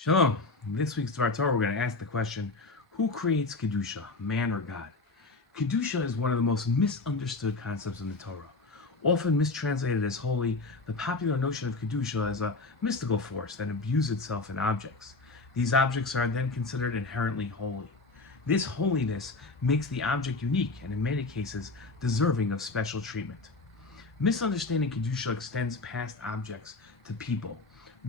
Shalom. In this week's Torah, we're going to ask the question, who creates Kedushah, man or God? Kedushah is one of the most misunderstood concepts in the Torah. Often mistranslated as holy, the popular notion of Kedushah is a mystical force that imbues itself in objects. These objects are then considered inherently holy. This holiness makes the object unique and in many cases deserving of special treatment. Misunderstanding Kedushah extends past objects to people.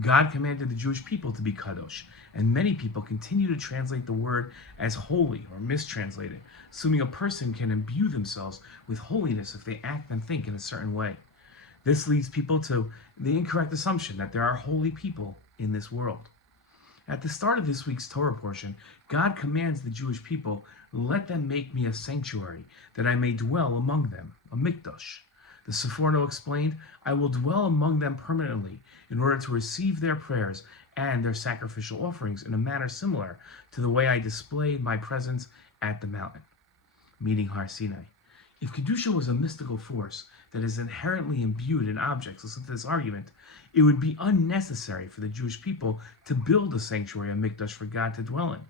God commanded the Jewish people to be kadosh, and many people continue to translate the word as holy or mistranslate it, assuming a person can imbue themselves with holiness if they act and think in a certain way. This leads people to the incorrect assumption that there are holy people in this world. At the start of this week's Torah portion, God commands the Jewish people, "Let them make me a sanctuary, that I may dwell among them," a mikdash. The Sepharno explained, "I will dwell among them permanently in order to receive their prayers and their sacrificial offerings in a manner similar to the way I displayed my presence at the mountain," meaning Har Sinai. If Kedushah was a mystical force that is inherently imbued in objects, listen to this argument, it would be unnecessary for the Jewish people to build a sanctuary, a mikdash, for God to dwell in.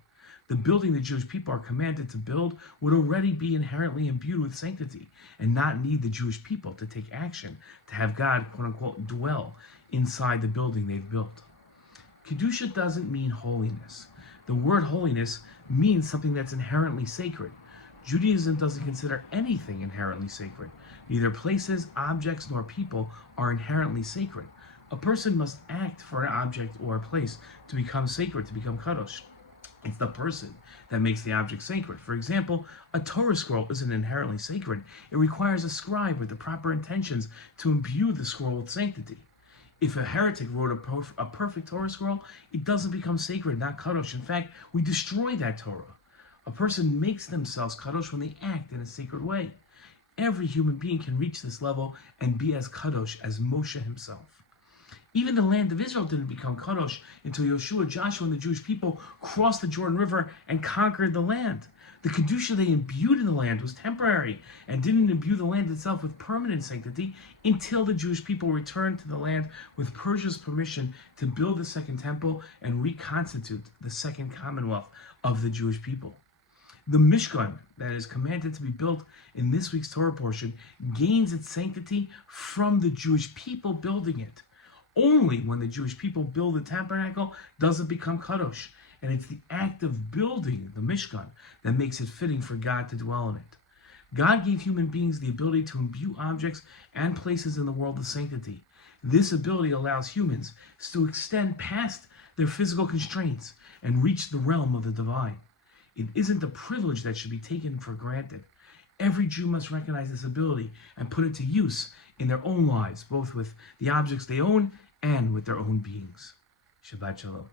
The building the Jewish people are commanded to build would already be inherently imbued with sanctity and not need the Jewish people to take action to have God, quote-unquote, dwell inside the building they've built. Kedusha doesn't mean holiness. The word holiness means something that's inherently sacred. Judaism doesn't consider anything inherently sacred. Neither places, objects, nor people are inherently sacred. A person must act for an object or a place to become sacred, to become kadosh. It's the person that makes the object sacred. For example, a Torah scroll isn't inherently sacred. It requires a scribe with the proper intentions to imbue the scroll with sanctity. If a heretic wrote a perfect Torah scroll, it doesn't become sacred, not kadosh. In fact, we destroy that Torah. A person makes themselves kadosh when they act in a sacred way. Every human being can reach this level and be as kadosh as Moshe himself. Even the land of Israel didn't become kadosh until Joshua, Joshua, and the Jewish people crossed the Jordan River and conquered the land. The kedusha they imbued in the land was temporary and didn't imbue the land itself with permanent sanctity until the Jewish people returned to the land with Persia's permission to build the second temple and reconstitute the second commonwealth of the Jewish people. The Mishkan that is commanded to be built in this week's Torah portion gains its sanctity from the Jewish people building it. Only when the Jewish people build the tabernacle does it become kadosh, and it's the act of building the Mishkan that makes it fitting for God to dwell in it. God gave human beings the ability to imbue objects and places in the world with sanctity. This ability allows humans to extend past their physical constraints and reach the realm of the divine. It isn't a privilege that should be taken for granted. Every Jew must recognize this ability and put it to use in their own lives, both with the objects they own and with their own beings. Shabbat Shalom.